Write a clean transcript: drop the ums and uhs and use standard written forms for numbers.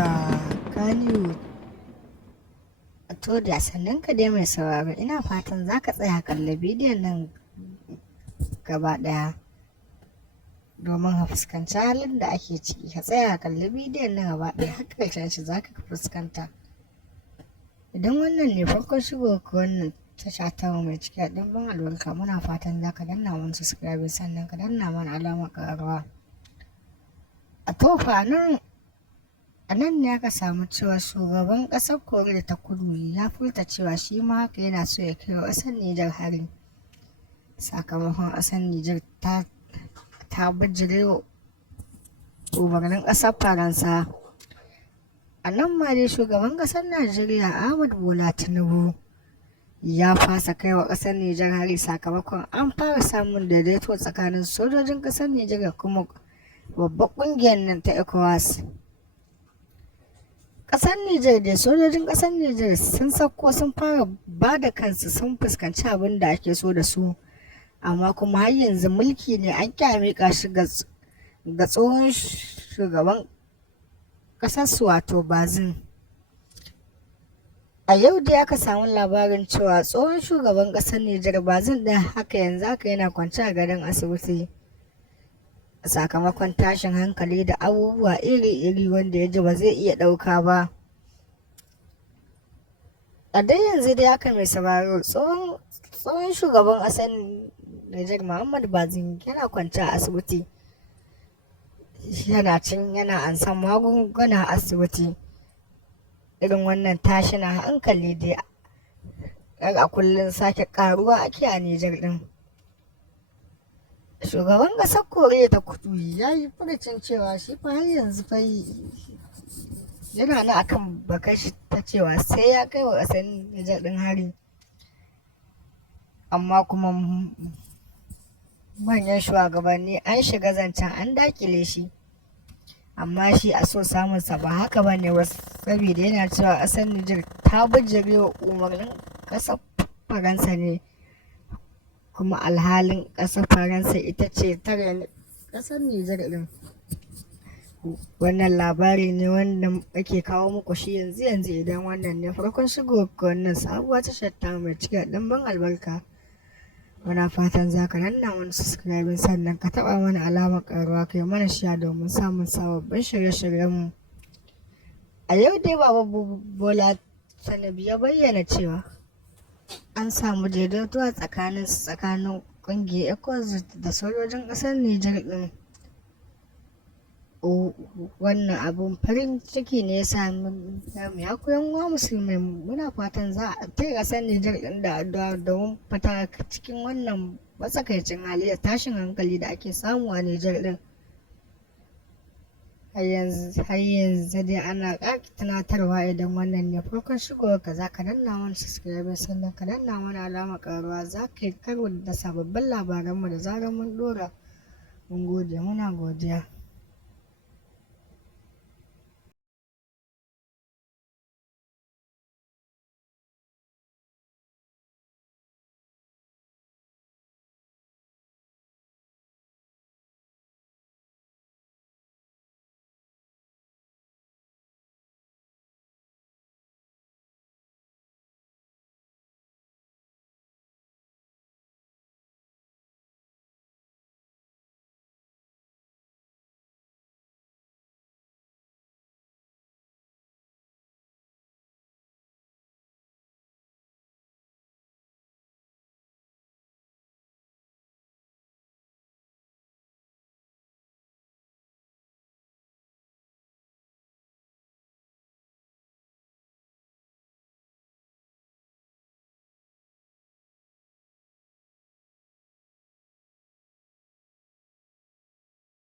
daga Kannywood. To da sannan ka dai mai sauraro, ina fatan za ka tsaya kalla bidiyon nan gaba ɗaya domin ka fuskanci halin da ake ciki. Ka tsaya kalli bidiyon nan gaba ɗaya har ƙarshen shi za ka fuskanta. Idan wannan ne farkon shigo ka wannan tasha ta mai cike da ɗimbin albarka, muna fatan za ka danna mana subscribe sannan ka danna mana alamar ƙararrawa. A tofa nan a nan ne aka samu cewa shugaban ƙasar Koriya ta Kudu ya furta cewa shi ma haka yana so ya kai wa ƙasar Nijar hari, sakamakon ƙasar Nijar ta bijirewa umarnin ƙasar Faransa. A nan ma dai shugaban ƙasar Najeriya Ahmadu Bola Tinubu ya fasa kai wa ƙasar Nijar hari sakamakon an fara samun daidaito tsakanin sojojin ƙasar Nijar da kuma babbar ƙungiyar nan ta ECOWAS. Ƙasar Nijar da sojojin ƙasar Nijar sun sauko sun fara ba da kansu, sun fuskanci abin da ake so da su, amma kuma har yanzu mulki ne an miƙa shi ga tsohon shugaban ƙasarsu wato Bazoum. A yau dai aka samu labarin cewa tsohon shugaban ƙasar Nijar Bazoum ɗin haka yanzu haka yana kwance a gadon asibiti sakamakon tashin hankali da abubuwa iri-iri wanda ya ji ba zai iya ɗauka ba. A dai yanzu dai haka mai sauraro, tsohon shugaban ƙasar Nijar Muhammadu Bazoum yana kwance a asibiti, yana ansan magunguna a asibiti. Irin wannan tashin hankali dai a kullum sake ƙaruwa ake a Nijar ɗin. Shugaban ƙasar Koriya ta Kudu ya yi furucin cewa shi fa har yanzu fa yana nan akan bakar shi ta cewa sai ya kai wa ƙasar Nijar ɗin hari, amma kuma manyan shugabanni an shiga zancen an dakile shi, amma shi a so samunsa ba haka ba ne wasu, saboda yana cewa ƙasar Nijar ta bijirewa umarnin ƙasar Faransa ne, kuma alhalin ƙasar Faransa ita ce ta reni ƙasar Nijar ɗin. Wannan labari ne wanda ake kawo muku shi yanzu idan wannan ne farkon shigo wannan sabuwar tashar ta mai cike da ɗimbin albarka. Muna fatan za ka danna mana subscribe sannan ka taɓa mana alamar ƙararrawa kai mana share domin samun sababbin shirye-shiryenmu. A yau dai Baba Bola Tinubu ya bayyana cewa an samu daidaito a tsakanin ƙungiyar ECOWAS da sojojin ƙasar Nijar ɗin. Wannan abun farin ciki ne ya sami ya koyan wa musulmai. Muna fatan za a taya ƙasar Nijar ɗin da addu'a domin fita cikin wannan matsakaicin hali da tashin hankali da ake samu a Nijar ɗin. Har yanzu dai ana ƙara tunatarwa, idan wannan ne farkon shigowar ka za ka danna mana subscribe sannan ka danna mana alamar ƙararrawa, za ka yi karo da sababbin labaranmu da zarar mun ɗora. Mun gode, muna godiya.